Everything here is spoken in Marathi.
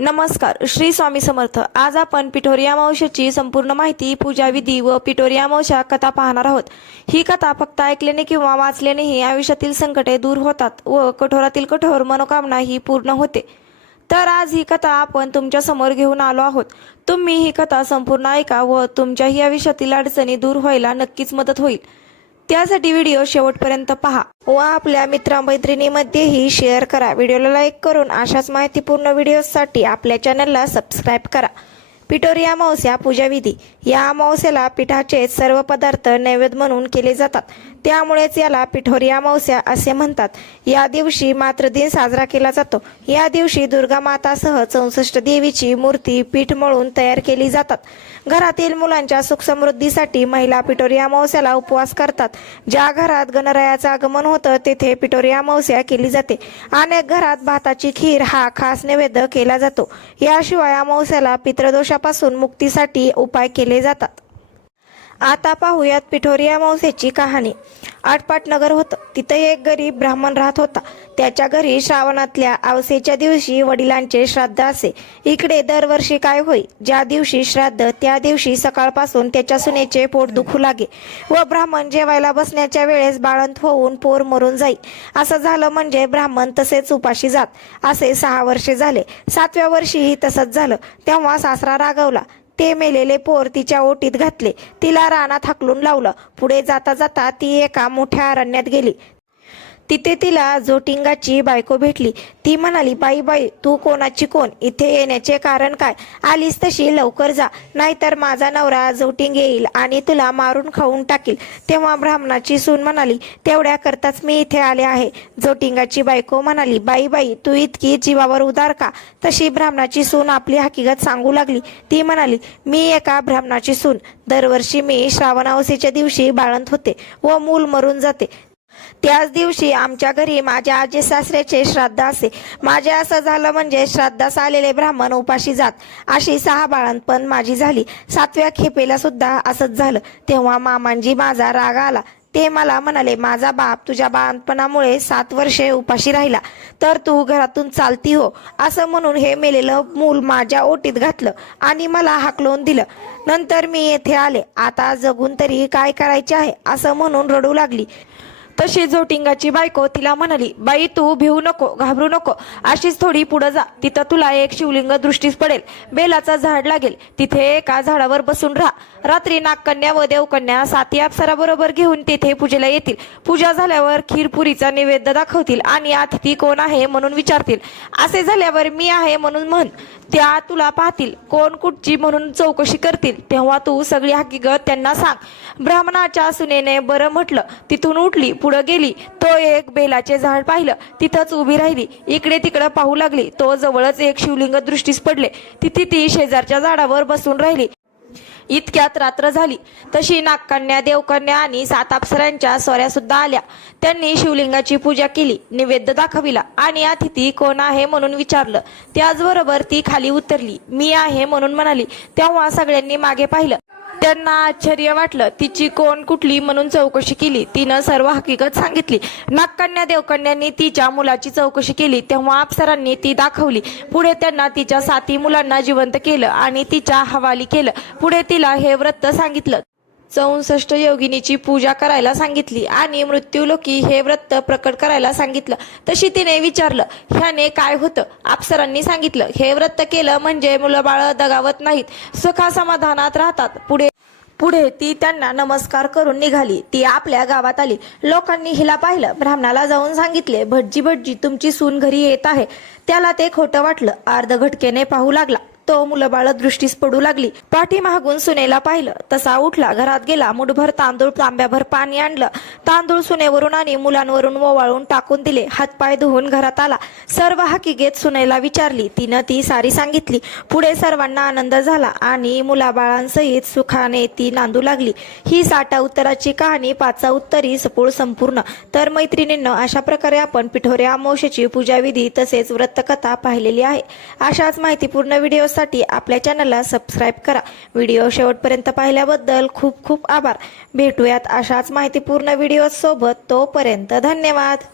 नमस्कार, श्री स्वामी समर्थ। आज आपण पिठोरी अमावस्येची संपूर्ण माहिती, पूजा विधी व पिठोरी अमावस्या कथा पाहणार आहोत। ही कथा फक्त ऐकल्याने किंवा वाचल्यानेही आयुष्यातील संकटे दूर होतात व कठोरातील कठोर मनोकामना ही पूर्ण होते। तर आज ही कथा आपण तुमच्या समोर घेऊन आलो आहोत। तुम्ही ही कथा संपूर्ण ऐका व तुमच्याही आयुष्यातील अडचणी दूर व्हायला नक्कीच मदत होईल। त्यासाठी व्हिडिओ शेवटपर्यंत पहा व आपल्या मित्रमैत्रिणींमध्येही शेअर करा। व्हिडिओला लाईक करून अशाच माहितीपूर्ण व्हिडिओसाठी आपल्या चॅनलला सबस्क्राईब करा। पिठोरी अमावस्या पूजा विधी। या अमावस्याला पिठाचे सर्व पदार्थ नैवेद्य म्हणून केले जातात, त्यामुळेच याला पिठोरी अमावस्या असे म्हणतात। या दिवशी मातृ दिन साजरा केला जातो। या दिवशी दुर्गा मातासह 64 देवीची मूर्ती पीठ मळून तयार केली जातात। घरातील मुलांच्या सुख समृद्धीसाठी महिला पिठोरी अमावस्याला उपवास करतात। ज्या घरात गणरायाचं आगमन होतं तेथे पिठोरी अमावस्या केली जाते। अनेक घरात भाताची खीर हा खास नैवेद्य केला जातो। याशिवाय अमावस्याला पितृदोषापासून मुक्तीसाठी उपाय केले जातात। आता पाहूयात पिठोरी अमावस्येची कहाणी। आटपाट नगर होतं। तिथे एक गरीब ब्राह्मण राहत होता। त्याच्या घरी श्रावणातल्या अमावस्येच्या दिवशी वडिलांचे श्राद्ध असे। इकडे दरवर्षी काय होई, ज्या दिवशी श्राद्ध त्या दिवशी सकाळपासून त्याच्या सुनेचे पोट दुखू लागे व ब्राह्मण जेवायला बसण्याच्या वेळेस बाळंत होऊन पोर मरून जाई। असं झालं म्हणजे ब्राह्मण तसेच उपाशी जात। असे 6 वर्षे झाले। 7व्या वर्षीही तसंच झालं। तेव्हा सासरा रागवला। ते मेलेले पोर तिच्या ओटीत घातले, तिला रानात हाकलून लावलं। पुढे जाता जाता ती एका मोठ्या अरण्यात गेली। तिथे तिला जोटिंगाची बायको भेटली। ती म्हणाली, बाई बाई, तू कोणाची कोण? इथे येण्याचे कारण काय? आलीस तशी लवकर जा, नाहीतर माझा नवरा जोटिंग येईल आणि तुला मारून खाऊन टाकील। तेव्हा ब्राह्मणाची सून म्हणाली, तेवढ्या करताच मी इथे आले आहे। जोटिंगाची बायको म्हणाली, बाई बाई, तू इतकी जीवावर उदार का? तशी ब्राह्मणाची सून आपली हकीकत सांगू लागली। ती म्हणाली, मी एका ब्राह्मणाची सून। दरवर्षी मी श्रावण अमावस्येच्या दिवशी बाळंत होते व मूल मरून जाते। त्याच दिवशी आमच्या घरी माझ्या आजी सासऱ्याचे श्राद्ध असे। माझे असं झालं म्हणजे श्राद्धास आलेले ब्राह्मण उपाशी जात। अशी 6 बाळंतपण माझी झाली। 7व्या खेपेला सुद्धा असंच झालं। तेव्हा मामांजी माझा राग आला। ते मला म्हणाले, माझा बाप तुझ्या बाळंतपणामुळे 7 वर्षे उपाशी राहिला, तर तू घरातून चालती हो। असं म्हणून हे मेलेलं मूल माझ्या ओटीत घातलं आणि मला हाकलून दिलं। नंतर मी येथे आले। आता जगून तरी काय करायचे आहे, असं म्हणून रडू लागली। तशी जोटिंगाची बायको तिला म्हणाली, बाई तू भिवू नको, घाबरू नको, अशीच थोडी पुढे जा। तिथं तुला एक शिवलिंग दृष्टीस पडेल। बेलाचा झाड लागेल, तिथे एका झाडावर बसून राहा। रात्री नागकन्या व देवकन्या 7 अप्सराबरोबर घेऊन तेथे पूजेला येतील। पूजा झाल्यावर खीरपुरीचा नैवेद्य दाखवतील आणि अतिथी कोण आहे म्हणून विचारतील। असे झाल्यावर मी आहे म्हणून म्हण। त्या तुला पाहतील, कोण कुठची म्हणून चौकशी करतील। तेव्हा तू सगळी हकीकत त्यांना सांग। ब्राह्मणाच्या सुनेने बरं म्हटलं। तिथून उठली, पुढे गेली। तो एक बेलाचे झाड पाहिलं, तिथंच उभी राहिली। इकडे तिकडे पाहू लागली। तो जवळच एक शिवलिंग दृष्टीस पडले। तिथे ती शेजारच्या झाडावर बसून राहिली। इतक्यात रात्र झाली। तशी नागकन्या, देवकन्या आणि 7 अप्सरांच्या सोऱ्या सुद्धा आल्या। त्यांनी शिवलिंगाची पूजा केली, नैवेद्य दाखविला आणि अतिथी कोण आहे म्हणून विचारलं। त्याचबरोबर ती खाली उतरली, मी आहे म्हणून म्हणाली। तेव्हा सगळ्यांनी मागे पाहिलं। त्यांना आश्चर्य वाटलं। तिची कोण कुठली म्हणून चौकशी केली। तिनं सर्व हकीकत सांगितली। नागकन्या देवकन्यांनी तिच्या मुलाची चौकशी केली। तेव्हा अप्सरांनी ती दाखवली। पुढे त्यांना तिच्या 7 मुलांना जिवंत केलं आणि तिच्या हवाली केलं। पुढे तिला हे व्रत सांगितलं। 64 योगिनीची पूजा करायला सांगितली आणि मृत्यूलोकी हे व्रत प्रकट करायला सांगितलं। तशी तिने विचारलं, ह्याने काय होतं? अप्सरांनी सांगितलं, हे व्रत केलं म्हणजे मुलंबाळ दगावत नाहीत, सुखासमाधानात राहतात। पुढे ती त्यांना नमस्कार करून निघाली। ती आपल्या गावात आली। लोकांनी हिला पाहिलं। ब्राह्मणाला जाऊन सांगितले, भटजी भटजी, तुमची सून घरी येत आहे। त्याला ते खोटं वाटलं। अर्धघटकेने पाहू लागला। तो मुलबाळ दृष्टीस पडू लागली। पाठीमागून सुनेला पाहिलं। तसा उठला, घरात गेला। मुठभर तांदूळ, तांब्याभर पाणी आणलं। तांदूळ सुनेवरून आणि मुलांवरून ओवाळून टाकून दिले। हातपाय धुवून घरात आला। सर्व हकीकत सुनेला विचारली। तिनं ती सारी सांगितली। पुढे सर्वांना आनंद झाला आणि मुलाबाळांसहित सुखाने ती नांदू लागली। ही 60 उत्तराची कहाणी 5 उत्तरी सपोळ संपूर्ण। तर मैत्रिणींनो, अशा प्रकारे आपण पिठोरी अमावस्येची पूजाविधी तसेच व्रतकथा पाहिलेली आहे। अशाच माहितीपूर्ण व्हिडिओ साठी आपल्या चॅनलला सबस्क्राईब करा। व्हिडिओ शेवटपर्यंत पाहिल्याबद्दल खूप खूप आभार। भेटूयात अशाच माहितीपूर्ण व्हिडिओ सोबत। तोपर्यंत धन्यवाद।